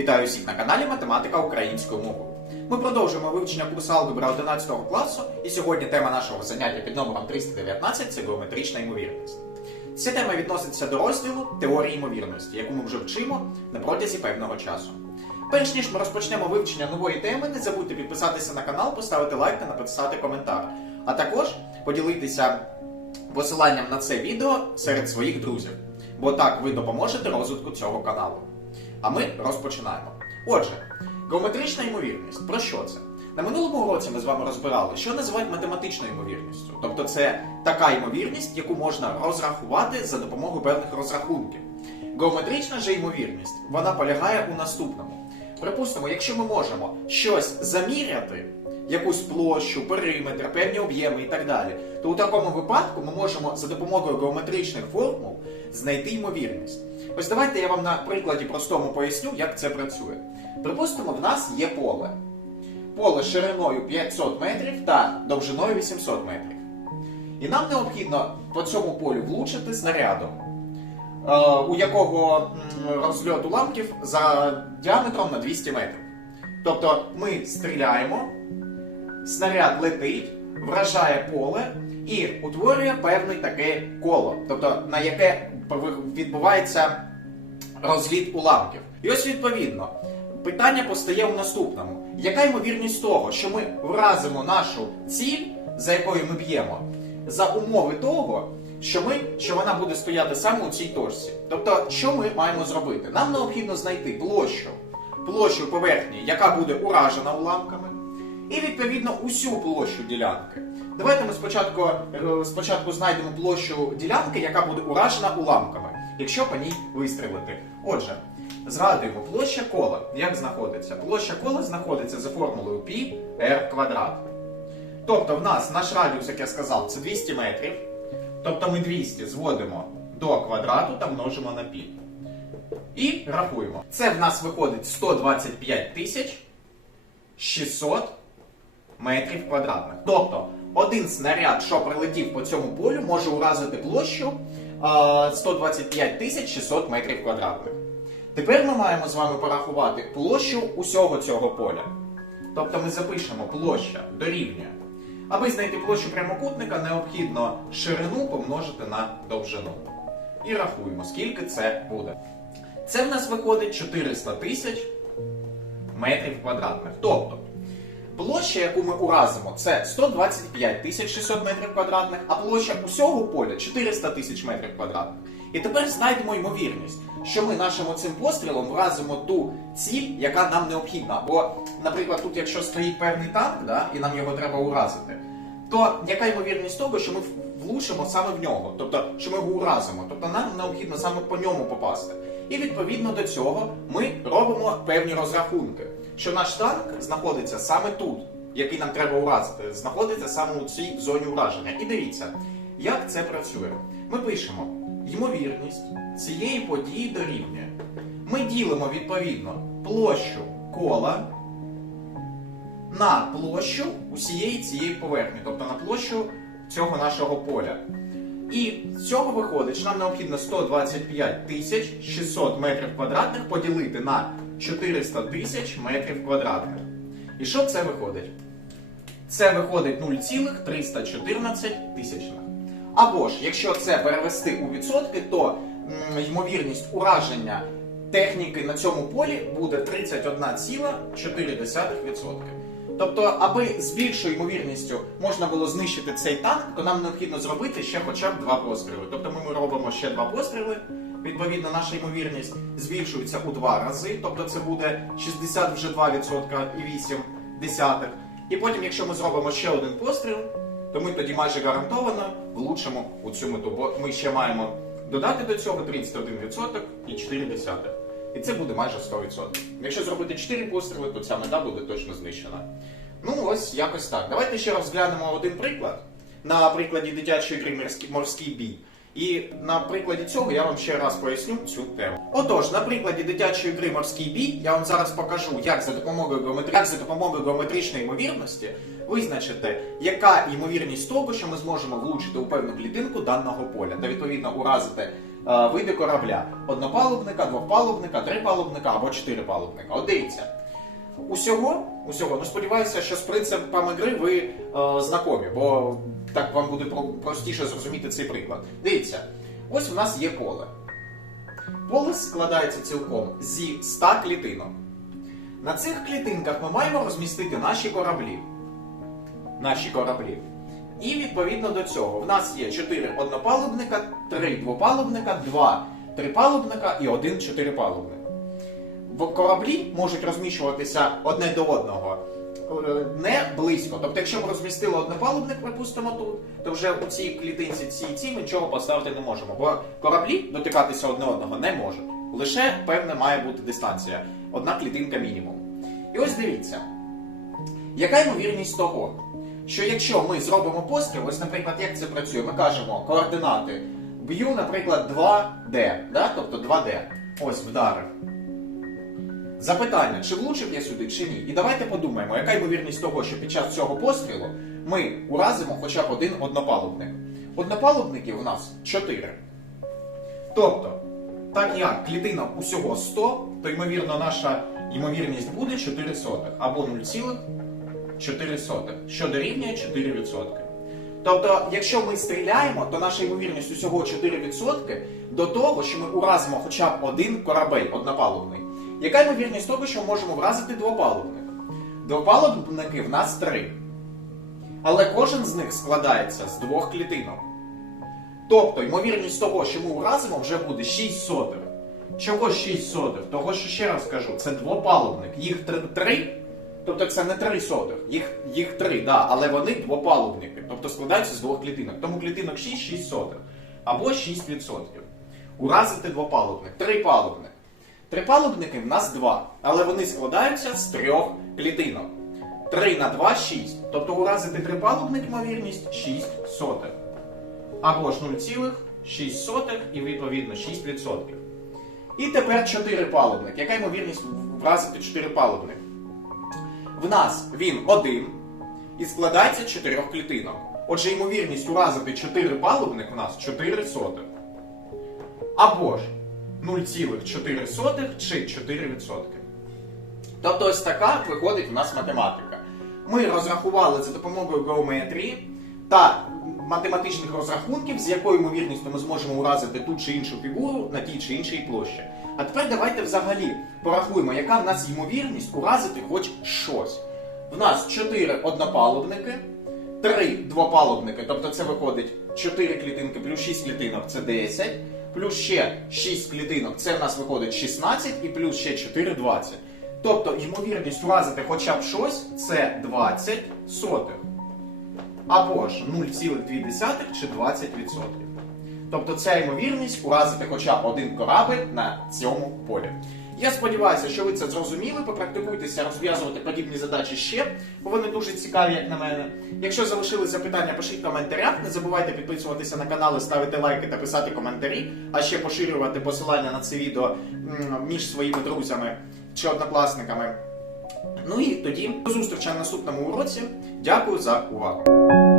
Вітаю всіх на каналі Математика українською мовою. Ми продовжуємо вивчення курсу алгебра 11 класу, і сьогодні тема нашого заняття під номером 319 це геометрична ймовірність. Ця тема відноситься до розділу теорії ймовірності, яку ми вже вчимо на протязі певного часу. Перш ніж ми розпочнемо вивчення нової теми, не забудьте підписатися на канал, поставити лайк та написати коментар, а також поділитися посиланням на це відео серед своїх друзів, бо так ви допоможете розвитку цього каналу. А ми розпочинаємо. Отже, геометрична ймовірність. Про що це? На минулому уроці ми з вами розбирали, що називають математичною ймовірністю. Тобто це така ймовірність, яку можна розрахувати за допомогою певних розрахунків. Геометрична же ймовірність вона полягає у наступному. Припустимо, якщо ми можемо щось заміряти, якусь площу, периметр, певні об'єми і так далі, то у такому випадку ми можемо за допомогою геометричних формул знайти ймовірність. Ось давайте я вам на прикладі простому поясню, як це працює. Припустимо, в нас є поле. Поле шириною 500 метрів та довжиною 800 метрів. І нам необхідно по цьому полю влучити снарядом, е, у якого м, розльот уламків за діаметром на 200 метрів. Тобто ми стріляємо, снаряд летить, вражає поле і утворює певне таке коло, тобто на яке відбувається розліт уламків. І ось відповідно, питання постає у наступному: яка ймовірність того, що ми вразимо нашу ціль, за якою ми б'ємо, за умови того, що ми, що вона буде стояти саме у цій точці? Тобто, що ми маємо зробити? Нам необхідно знайти площу, площу поверхні, яка буде уражена уламками, і відповідно усю площу ділянки. Давайте ми спочатку, е, спочатку знайдемо площу ділянки, яка буде уражена уламками, якщо по ній вистрілити. Отже, згадуємо, площа кола. Як знаходиться? Площа кола знаходиться за формулою π r квадрат. Тобто в нас наш радіус, як я сказав, це 200 метрів. Тобто ми 200 зводимо до квадрату та множимо на π. І рахуємо. Це в нас виходить 125 тисяч 600 метрів квадратних. Тобто, один снаряд, що прилетів по цьому полю, може уразити площу 125 тисяч 600 метрів квадратних. Тепер ми маємо з вами порахувати площу усього цього поля. Тобто ми запишемо площа дорівнює. Аби знайти площу прямокутника, необхідно ширину помножити на довжину. І рахуємо, скільки це буде. Це в нас виходить 400 тисяч метрів квадратних. Тобто, площа, яку ми уразимо, це 125 тисяч 600 метрів квадратних, а площа усього поля 400 тисяч метрів квадратних. І тепер знайдемо ймовірність, що ми нашим оцим пострілом вразимо ту ціль, яка нам необхідна. Бо, наприклад, тут, якщо стоїть певний танк, да, і нам його треба уразити, то яка ймовірність того, що ми влучимо саме в нього, тобто, що ми його уразимо, тобто нам необхідно саме по ньому попасти. І відповідно до цього ми робимо певні розрахунки, що наш танк знаходиться саме тут, який нам треба уразити, знаходиться саме у цій зоні ураження. І дивіться, як це працює. Ми пишемо ймовірність цієї події дорівнює. Ми ділимо відповідно площу кола на площу усієї цієї поверхні, тобто на площу цього нашого поля. І з цього виходить, що нам необхідно 125 тисяч 600 метрів квадратних поділити на 400 тисяч метрів квадратних. І що це виходить? Це виходить 0,314 тисячних. Або ж, якщо це перевести у відсотки, то ймовірність ураження техніки на цьому полі буде 31,4%. Тобто, аби з більшою ймовірністю можна було знищити цей танк, то нам необхідно зробити ще хоча б два постріли. Тобто ми робимо ще два постріли. Відповідно, наша ймовірність збільшується у два рази, тобто це буде 60 вже 2% і 8 десятих. І потім, якщо ми зробимо ще один постріл, то ми тоді майже гарантовано влучимо у цю мету. Бо ми ще маємо додати до цього 31% і 4 десятих. І це буде майже 100%. Якщо зробити 4 постріли, то ця мета буде точно знищена. Ну, ось якось так. Давайте ще розглянемо один приклад на прикладі дитячої гри «Морський- бій. І на прикладі цього я вам ще раз поясню цю тему. Отож, на прикладі дитячої гри морський бій я вам зараз покажу, як за допомогою геометри... як за допомогою геометричної ймовірності визначити, яка ймовірність того, що ми зможемо влучити у певну клітинку даного поля, та відповідно уразити е, види корабля: однопалубника, двопалубника, трипалубника або чотирипалубника. От дивіться. Усього, усього, ну сподіваюся, що з принципами гри ви е, знакомі, бо так вам буде простіше зрозуміти цей приклад. Дивіться, ось в нас є поле. Поле складається цілком зі 100 клітинок. На цих клітинках ми маємо розмістити наші кораблі. Наші кораблі. І відповідно до цього в нас є 4 однопалубника, 3 двопалубника, 2 трипалубника і 1 чотирипалубник. В кораблі можуть розміщуватися одне до одного е, не близько. Тобто, якщо ми розмістили однопалубник, припустимо тут, то вже у цій клітинці цій цій ми нічого поставити не можемо. Бо кораблі дотикатися одне одного не можуть. Лише певна має бути дистанція. Одна клітинка мінімум. І ось дивіться, яка ймовірність того, що якщо ми зробимо постріл, ось, наприклад, як це працює, ми кажемо координати б'ю, наприклад, 2D, да? тобто 2D. Ось вдарив. Запитання, чи влучив я сюди, чи ні. І давайте подумаємо, яка ймовірність того, що під час цього пострілу ми уразимо хоча б один однопалубник. Однопалубників у нас 4. Тобто, так як клітинок усього 100, то ймовірно наша ймовірність буде 4 сотих або 0,4 сотих, що дорівнює 4%. Тобто, якщо ми стріляємо, то наша ймовірність усього 4% до того, що ми уразимо хоча б один корабель однопалубний. Яка ймовірність того, що ми можемо вразити двопалубник? Двопалубники в нас три. Але кожен з них складається з двох клітинок. Тобто, ймовірність того, що ми уразимо, вже буде 6 сотих. Чого 6 сотих? Того, що ще раз кажу, це двопалубник. Їх три тобто це не 3 сотих, їх, їх 3, да, але вони двопалубники. Тобто складаються з двох клітинок. Тому клітинок 6, 6 сотих. Або 6%. Уразити двопалубник. Трипалубник. Трипалубники в нас два, але вони складаються з трьох клітинок. 3 на 2 6. Тобто уразити трипалубник ймовірність 6 сотих. Або ж 0,6 сотих і відповідно 6%. І тепер 4 палубник. Яка ймовірність вразити 4 палубник? В нас він один і складається з 4 клітинок. Отже, ймовірність уразити 4 палубник в нас 4 сотих. Або ж 0,4 чи 4%. Тобто ось така виходить у нас математика. Ми розрахували за допомогою геометрії та математичних розрахунків, з якою ймовірністю ми зможемо уразити ту чи іншу фігуру на тій чи іншій площі. А тепер давайте взагалі порахуємо, яка в нас ймовірність уразити хоч щось. В нас 4 однопалубники, 3 двопалубники, тобто це виходить 4 клітинки плюс 6 клітинок це 10, плюс ще 6 клітинок це в нас виходить 16 і плюс ще 4 20. Тобто ймовірність уразити хоча б щось це 20 сотих. Або ж 0,2 чи 20%. Тобто ця ймовірність уразити хоча б один корабель на цьому полі. Я сподіваюся, що ви це зрозуміли. Попрактикуйтеся розв'язувати подібні задачі ще, бо вони дуже цікаві, як на мене. Якщо залишили запитання, пишіть в коментарях. Не забувайте підписуватися на канал, ставити лайки та писати коментарі, а ще поширювати посилання на це відео між своїми друзями чи однокласниками. Ну і тоді до зустрічі на наступному уроці. Дякую за увагу.